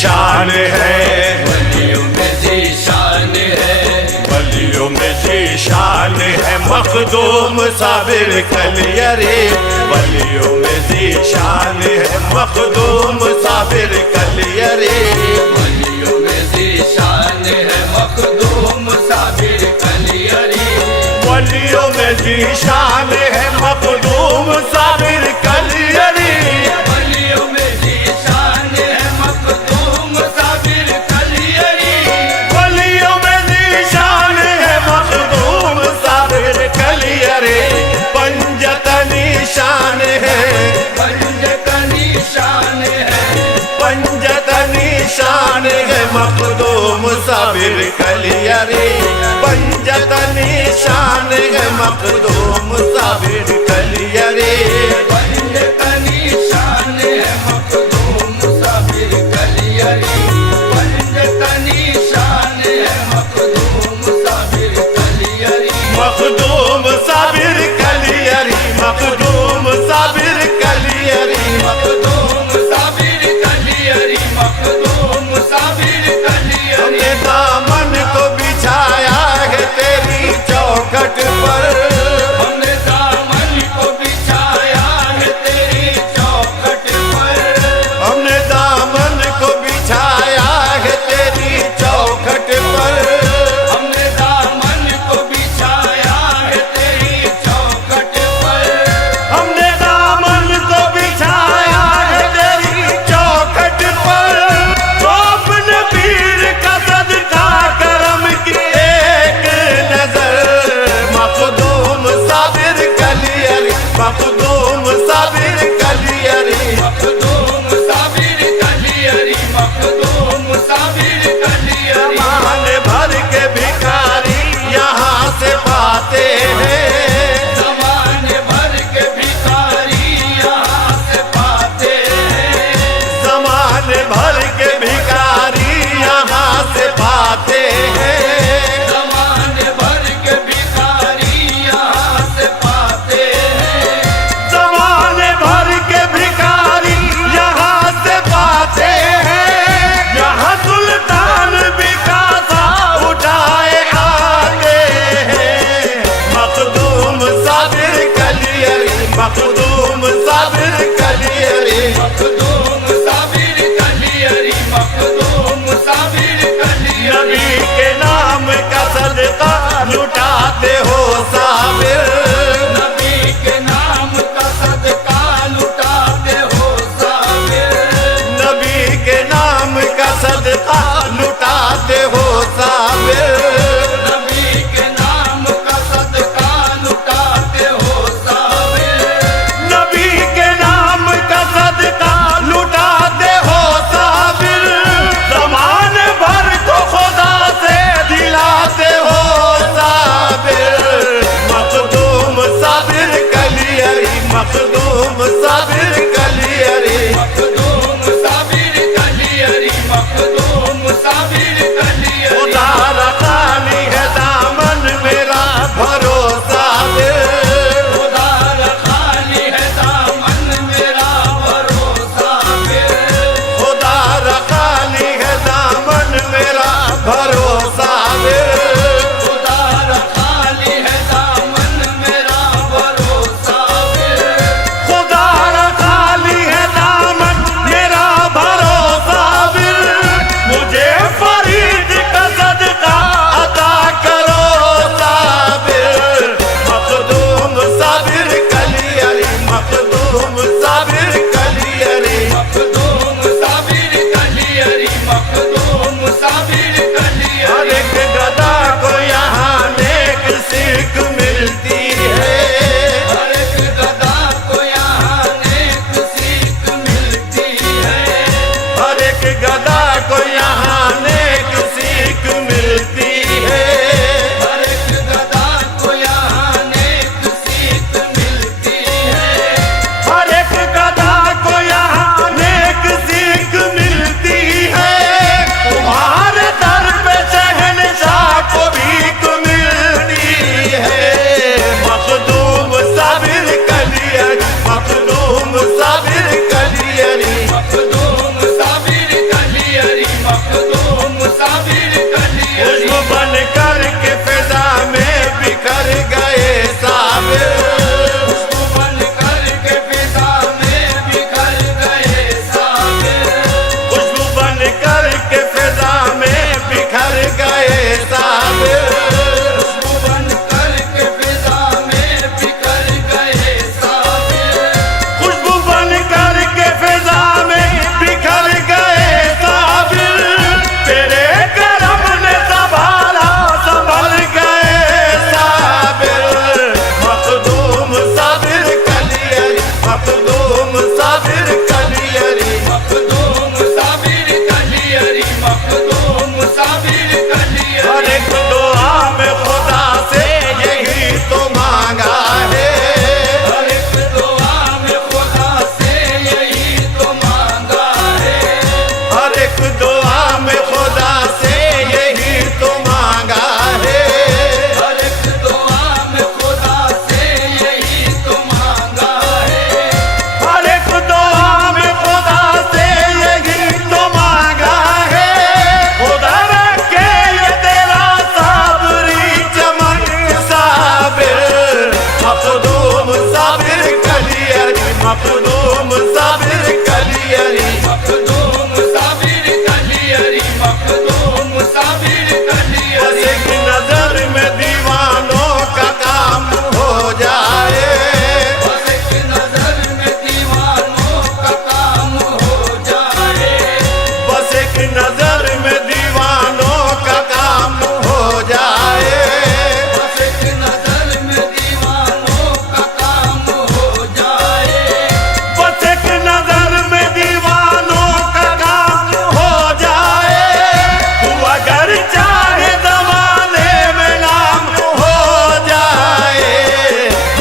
जीशान है, वलियों में जीशान है, वलियों में जीशान है, मखदूम साबिर कलियरी। वलियों में जीशान है, मखदूम साबिर कलियरी। वलियों में जीशान है, मखदूम साबिर कलियरी। वलियों में जीशान है, मखदूम साबिर कलियरी। वलियों में जीशान है, मखदूम साबिर कलियरी। वलियों में जीशान है, मखदूम साबिर कलियरी। पंजतनी शान है, पंजतनी शान है, पंजतनी शान है, मखदूम साबिर कलियरी। पंजतनी शान है, मखदूम साबिर कलियरी। पंजतनी शान है, मखदूम साबिर कलियरी। पंजतनी शान है, मखदूम साबिर कलियरी। मखदूम साबिर कलियरी, मखदूम साबिर कलियरी। मखदूम साबिर कलियरी, मखदूम साबिर कलियरी। हमने दामन को बिछाया है तेरी चौखट पर। हमने दामन को बिछाया है तेरी चौखट पर। हमने दामन को बिछाया है तेरी चौखट पर। हमने दामन को बिछाया है तेरी चौखट पर। हमने दामन को बिछाया है तेरी चौखट पर। तो अपने पीर का सदका करम की एक नजर। मखदूम साबिर कलियरी, मखदूम साबिर कलियरी। मखदूम साबिर कलियरी, मखदूम साबिर कलियरी। मान भर के भिखारी यहाँ से पाते हैं। ज़मान भर के भिखारी यहाँ से पाते हैं। ज़मान भर के भिखारी यहाँ से पाते हैं। ज़मान भर के भिखारी यहाँ से पाते हैं। ज़मान भर के भिखारी यहाँ से पाते हैं। यहाँ सुल्तान भी कासा उठाए आते हैं। मखदूम साबिर कलियरी, मखदूम साबिर कलियरी। मखदूम साबिर कलियरी, मखदूम साबिर कलियरी। नबी के नाम का सदका लुटाते हो साबिर। नबी के नाम का सदका लुटाते हो साबिर। नबी के नाम का सदका लुटाते हो साबिर। नबी के नाम का सदका लुटाते हो साबिर। नबी के नाम का सदका लुटाते हो साबिर। ज़मान भर को खुदा से दिलाते हो साबिर। मखदूम साबिर कलियरी, मखदूम साबिर कलियरी। मखदूम साबिर कलियरी, मखदूम साबिर कलियरी। खुदा रखानी है दामन मेरा भरोसा दिल। खुदा रखानी है दामन मेरा भरोसा दिल। खुदा रखानी है दामन मेरा भरोसा दिल। खुदा रखानी है दामन मेरा भरोसा दिल। खुदा रखा मखदूम साबिर कलियरी मखदूम साबिर कलियरी मखदूम साबिर कलियरी बस एक नजर में दीवानों का काम हो जाए बस एक नजर में दीवानों का काम हो जाए बस एक नजर में दीवानों का काम हो जाए बस एक नजर में दीवानों का काम हो जाए बस एक नजर में दीवानों का काम हो जाए तू अगर चाहे जमाने में नाम हो जाए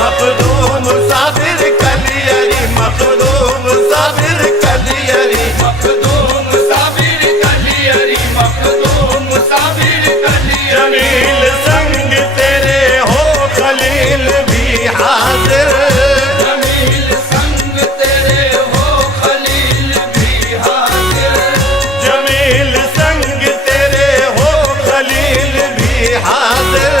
मखदूम साबिर कलियरी मखदूम साबिर कलियरी मखदूम साबिर कलियरी मखदूम साबिर कलियरी जमील संग तेरे हो खलील भी हाजिर जमील संग तेरे हो खलील भी हाजिर जमील संग तेरे हो खलील भी हाजिर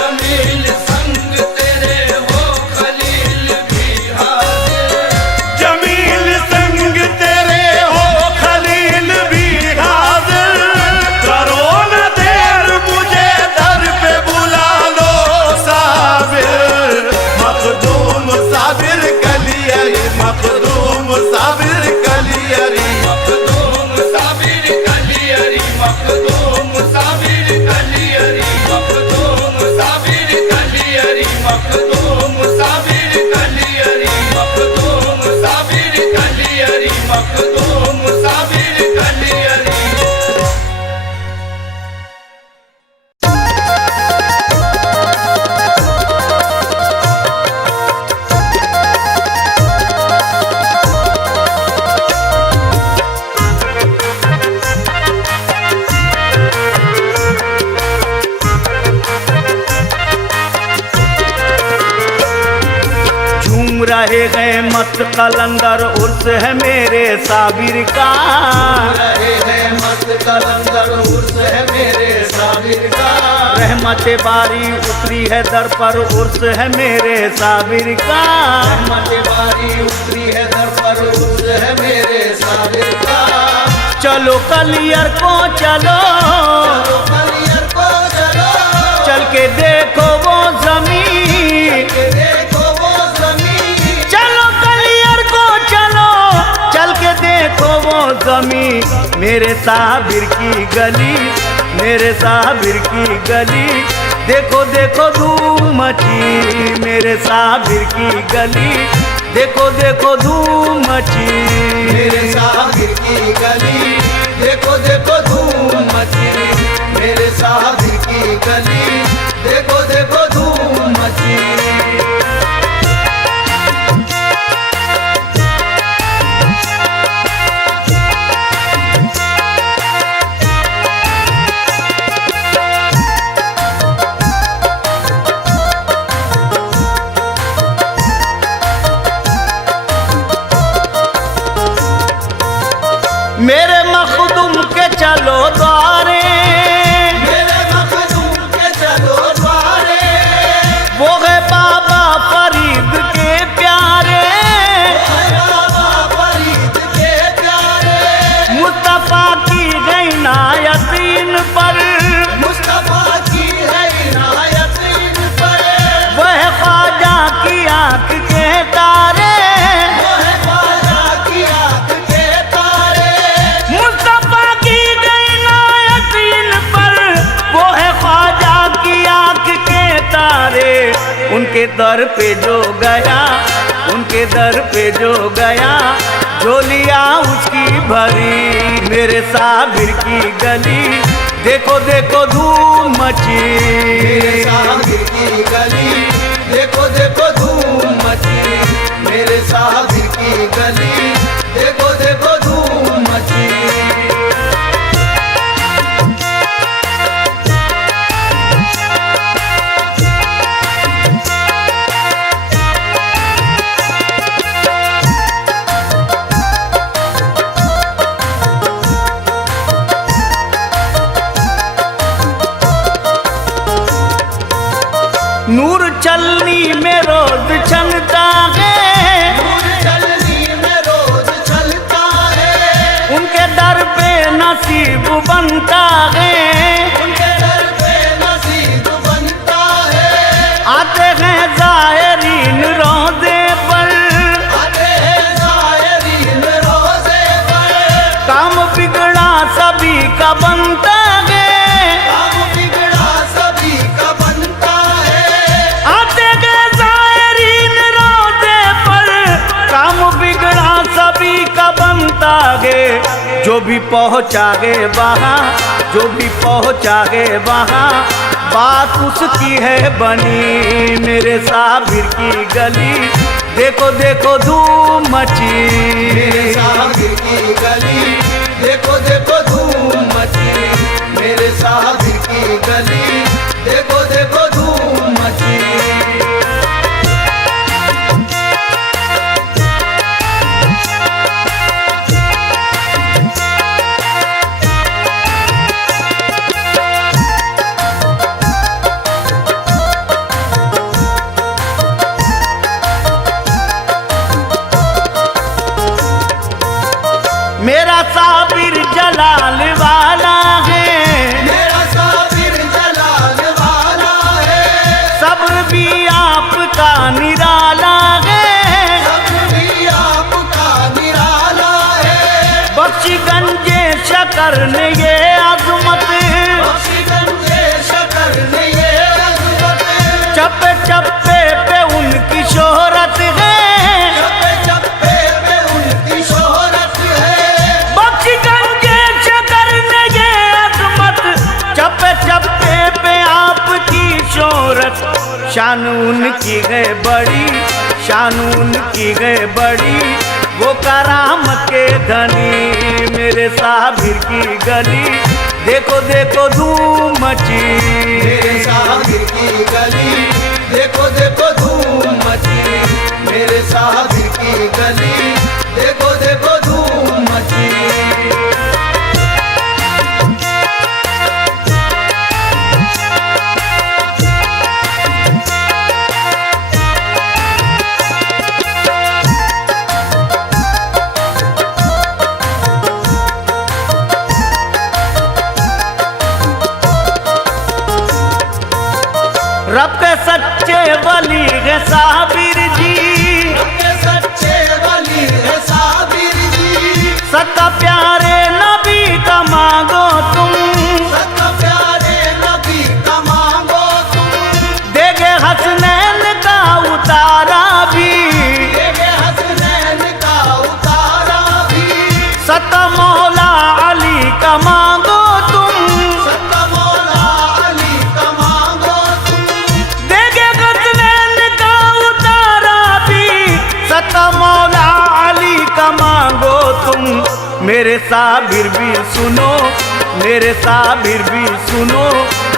जमील संग तेरे हो खलील भी हाजिर जमील संग तेरे हो खलील भी हाजिर करो न देर मुझे दर पे बुला लो साबिर मखदूम साबिर कलियरी मखदूम साबिर कलियरी मखदूम साबिर कलियरी मखदूम साबिर कलियरी मखदूम साबिर कलियरी मखदूम साबिर कलियरी मखदूम साबिर कलियरी मखदूम साबिर कलियरी झूम रहे हैं मस्त कलंदर उर्स है मेरे साबिर का रहे हैं मस्त कलंदर उर्स है मेरे साबिर का रहमत बारी उतरी है दर पर उर्स है मेरे साबिर का रहमत बारी उतरी है दर पर उर्स है मेरे साबिर का चलो कलियर को चलो चलो कलियर को चलो चल के देखो वो जमीन के देखो वो जमीन चलो कलियर को चलो चल के देखो वो जमीन मेरे साबिर की गली मेरे साबिर की गली देखो देखो धूम मची मेरे साबिर की गली देखो देखो धूम मची मेरे साबिर की गली देखो देखो धूम मची मेरे साबिर की गली देखो देखो धूम मची मेरे मखदूम के चलो द्वारे मेरे मखदूम के चलो द्वारे वो है बाबा फरीद के प्यारे बाबा फरीद के प्यारे मुस्तफा की गई नायत इन पर मुस्तफा की है इनायत इन पर वह ख्वाजा की आंख के तारे वो है ख्वाजा की आंख के तारे मुस्तफा की गई नायत इन पर वो है ख्वाजा की आंख के तारे उनके दर पे जो गया उनके दर पे जो गया झोलिया उसकी भरी मेरे साबिर की गली देखो देखो धूम मची मेरे साबिर की गली देखो देखो धूम मची मेरे साबिर की गली देखो देखो धूम मची नूर चलनी में रोज चलता है नूर आते हैं ज़ाहिरीन रोज़े पर, आते हैं ज़ाहिरीन रोज़े पर, काम बिगड़ा सभी का बनता है, काम बिगड़ा सभी का बनता है। आते हैं ज़ाहिरीन रोज़े पर, काम बिगड़ा सभी का बनता है। जो भी पहुँचा गए वहाँ, जो भी पहुँचा गए वहाँ, बात उसकी है बनी। मेरे साबिर की गली देखो देखो धूम मची, मेरे साबिर की गली देखो देखो धूम मची, मेरे साबिर की गली देखो देखो धूम मची। मेरा साबिर जलाल वाला है, मेरा साबिर जलाल वाला है, सब्र भी आपका निराला है, सब भी आपका निराला है। बख्शी गंजे शकर ने ये अजमत, बख्शीगंजे शकर ने ये अज़मत, चप्पे चप्पे पे उनकी शोहरत है, चप्पे चप्पे पे उनकी शोहरत है। बख्शी गंजे शकर ने ये अजमत, चप्पे चप्पे पे आपकी शोहरत। शान उनकी है बड़ी, शान उनकी है बड़ी, वो करामत के धनी। मेरे साबिर की गली देखो देखो धूम मची, मेरे साबिर की गली देखो देखो धूम मची, मेरे साबिर की गली देखो देखो धूम मची। रब के सच्चे वली है साबिर जी, के सच्चे वली है साबिर जी, सच्चा प्यारे नबी का मांगो तुम, सच्चा प्यारे नबी का मांगो तुम, देगे हसनैन का उतारा भी, देगे हसनैन का उतारा भी, सच्चा मौला अली का मांगो तुम, सच्चा मौला अली का मांगो तुम, देगे हसनैन का उतारा भी, सच्चा मौला अली का मांगो तुम। मेरे साबिर भी सुनो, मेरे साबिर भी सुनो,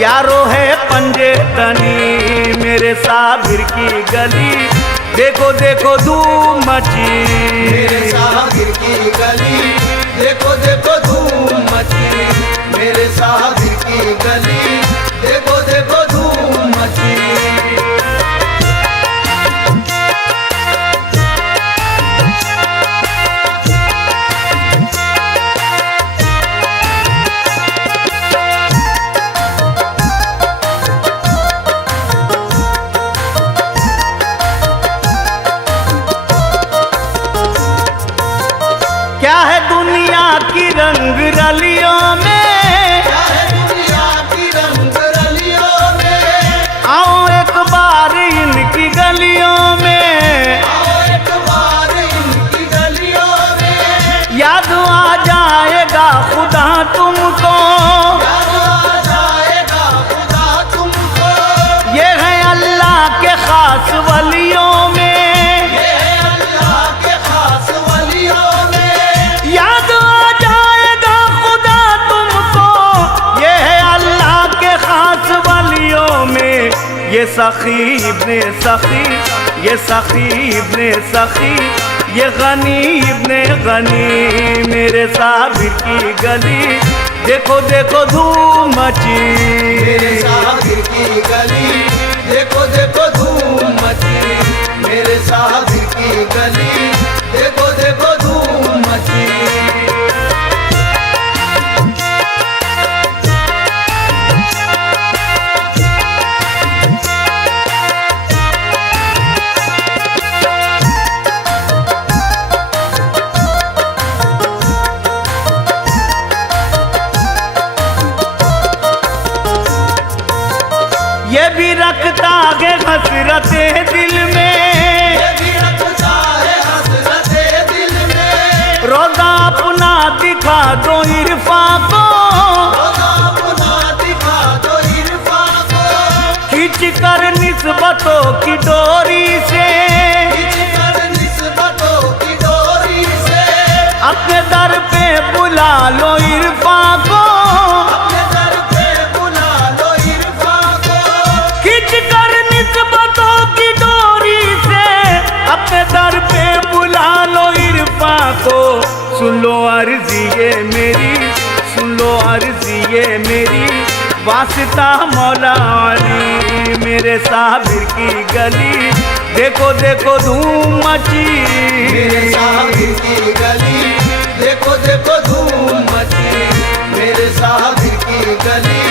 यारो है पंजे तनी। मेरे साबिर की गली देखो देखो धूम मची, मेरे साबिर की गली देखो देखो धूम मची, मेरे साबिर की गली देखो देखो धूम मची। क्या है दुनिया की रंग रलियों में, क्या है दुनिया की रंग रलियों में, आओ एक बार इनकी गलियों में, आओ एक बार इनकी गलियों में, याद आ जाएगा खुदा तुमको, याद आ जाएगा खुदा तुमको, ये है अल्लाह के खास वलियों में, ये है अल्लाह के खास वलियों में, याद आ जाएगा खुदा तुमको, ये है अल्लाह के खास वलियों में। ये सखी इब्ने सखी, ये सखी इब्ने सखी, ये गनी इब्ने गनी। मेरे साबिर की गली देखो देखो धूम मची, मेरे साबिर की गली देखो देखो धूम मची, मेरे साबिर की गली देखो देखो धूम मची। निस्बतों की डोरी से, खींचकर निस्बतों की डोरी से, अपने दर पे बुला लो इरफां को, अपने दर पे बुला लो इरफां को, खींच कर निस्बतों की डोरी से, अपने दर पे बुला लो इरफां को। सुन लो अर्जी ये मेरी, सुन लो अर्जी ये मेरी, वास्ता मौला अली मेरे साबिर की गली, देखो देखो धूम मची, मेरे साबिर की गली, देखो देखो धूम मची, मेरे साबिर की गली,